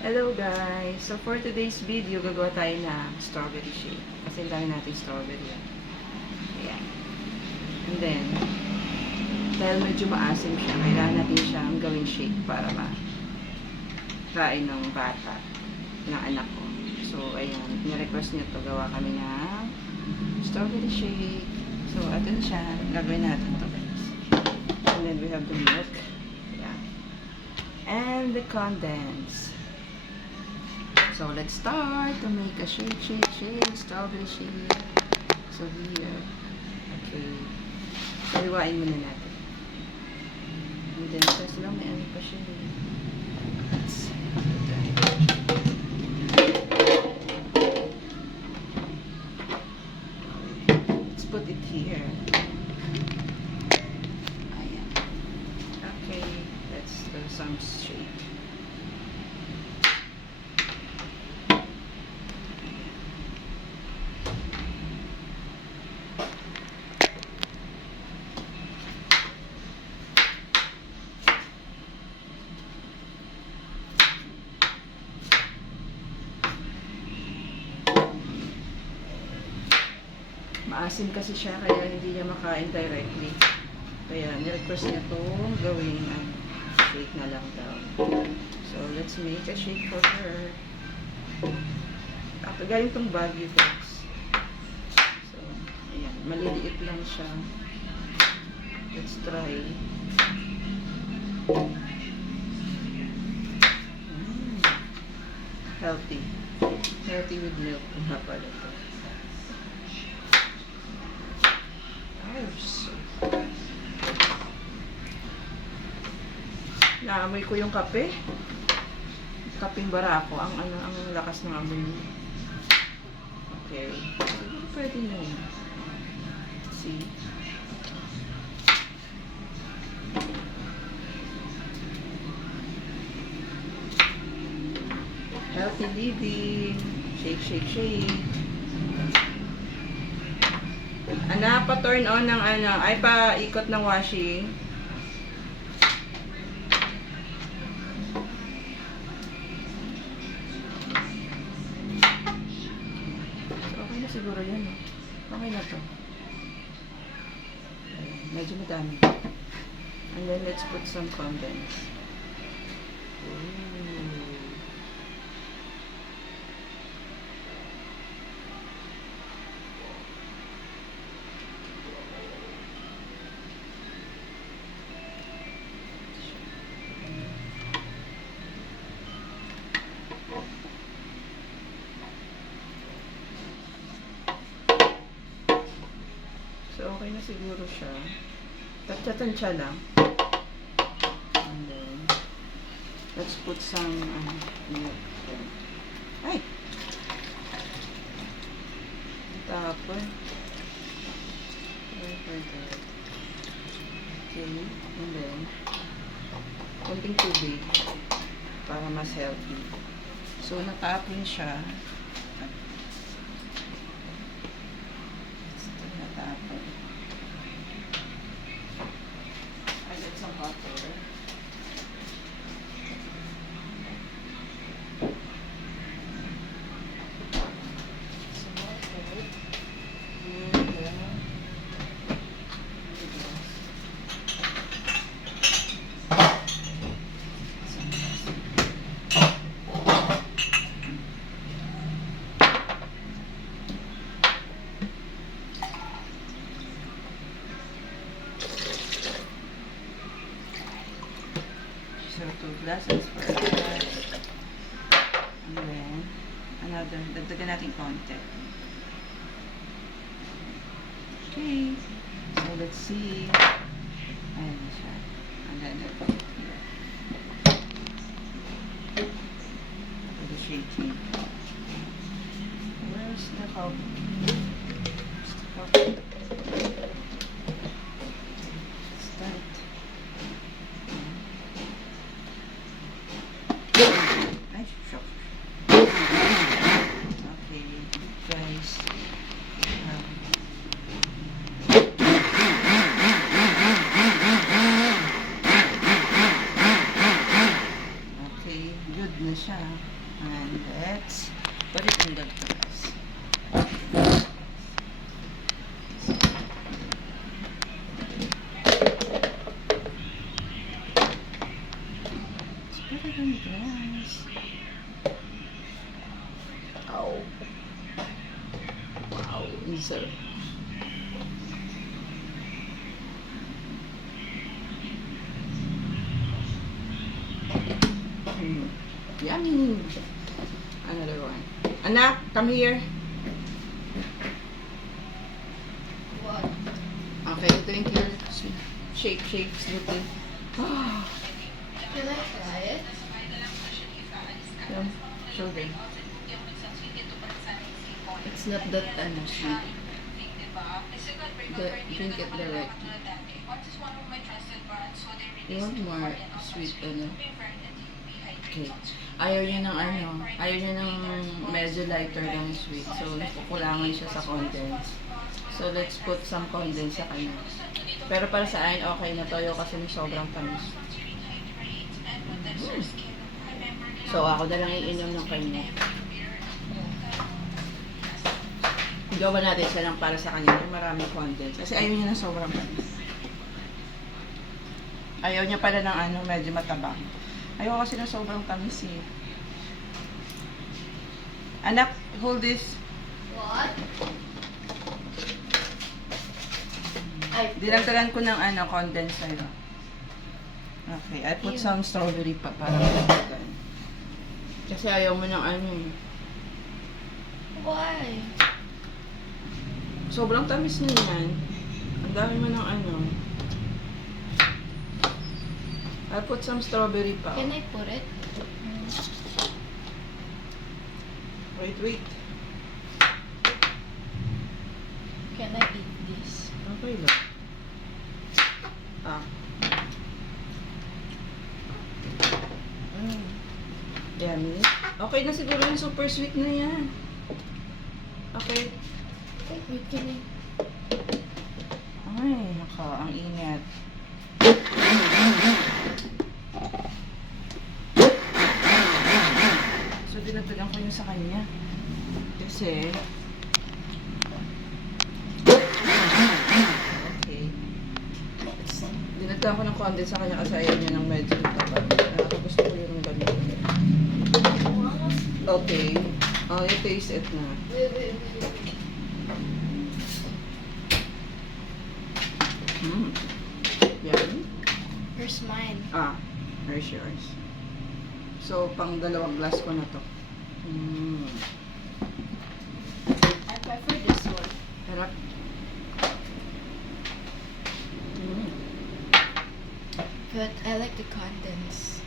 Hello guys! So for today's video, gagawa tayo ng strawberry shake. Kasi dami natin strawberry. Ayan. And then, dahil medyo maasim siya, kailangan natin siyang gawing shake para makain ng bata, ng anak ko. So, ayan. Nirequest niya to gawa kami ng strawberry shake. So, ito na siya. Gagawin natin to guys. And then we have the milk. Ayan. And the condensed. So, let's start to make a shake, strawberry shake. So, here. Okay. So, hiwain muna natin. And then, kasi lang may ano pa siya. Let's put it here. Ayan. Okay. Let's do some shake. Maasim kasi siya, kaya hindi niya makain directly. Kaya nirequest niya itong gawing shake na lang daw. So, let's make a shake for her. Galing itong Baguio guys. So, ayan. Maliliit lang siya. Let's try. Healthy. Healthy with milk. Nga pala ito. Naamoy ko yung kape. Kapeng barako. Ang lakas ng amoy niya. Okay. Siguro pwede na yun. See? Healthy living. Shake, shake, shake. Pa-turn on ng ay pa-ikot ng washing. So, okay na siguro yan, no? Okay na to. Medyo madami. And then, let's put some condensed. So, okay na siguro siya. Tansya lang. And then, let's put some milk. Ay! Tapon. Okay. And then, kunting tubig para mas healthy. So, natapon siya. I get some hot water. Some hot water. So, 2 glasses for us. And then, another, dagdagan natin konti. Okay. So, let's see. Ayan na siya. And then, let's put it here. For the shaking. Where's the cup? Where's the cup? Start. Ay, shock. Okay, guys. Okay, good na siya. And let's put it in the glass. Let's put it in the glass. Oh. Wow, insert. Yummy. Another one. Anak, come here. What? Okay, drink your shake, Snoopy. Can I try it? Yum, sugar. It's not that sweet. Drink it directly. You want more sweet, Okay. Ayaw niya ng medyo lighter ng sweet. So, kukulangan siya sa condense. So, let's put some condense sa kanya. Pero para sa akin, okay na toyo kasi may sobrang tamis. So, ako na lang iinom ng kanya. Gawa natin siya lang para sa kanya. May maraming condense. Kasi ayaw niya ng sobrang tamis. Ayaw niya pala ng medyo matabang. Ayaw kasi ng sobrang tamis eh. Anak, hold this. What? Dinagdagan ko ng condense sa'yo. Okay, I put some strawberry pa para malagyan. Kasi ayaw mo ng Why? Sobrang tamis na yan. Ang dami mo ng I put some strawberry pa. Can I put it? Wait. Can I eat this? Okay lang. Yummy. Okay na siguro yung super sweet na yan. Okay. Wait, can I? Ay, ang init. So, dinagdagan ko yung sa kanya. Kasi, okay. Dinagdagan ko ng konti sa kanya kasi ayaw niya ng medyo tabang. Gusto ko yung ganito. Okay. Oh, you taste it na. Wait. Yan. Here's mine. Here's yours. So, pang dalawang glass ko na to. I prefer this one. Harap. But I like the condense.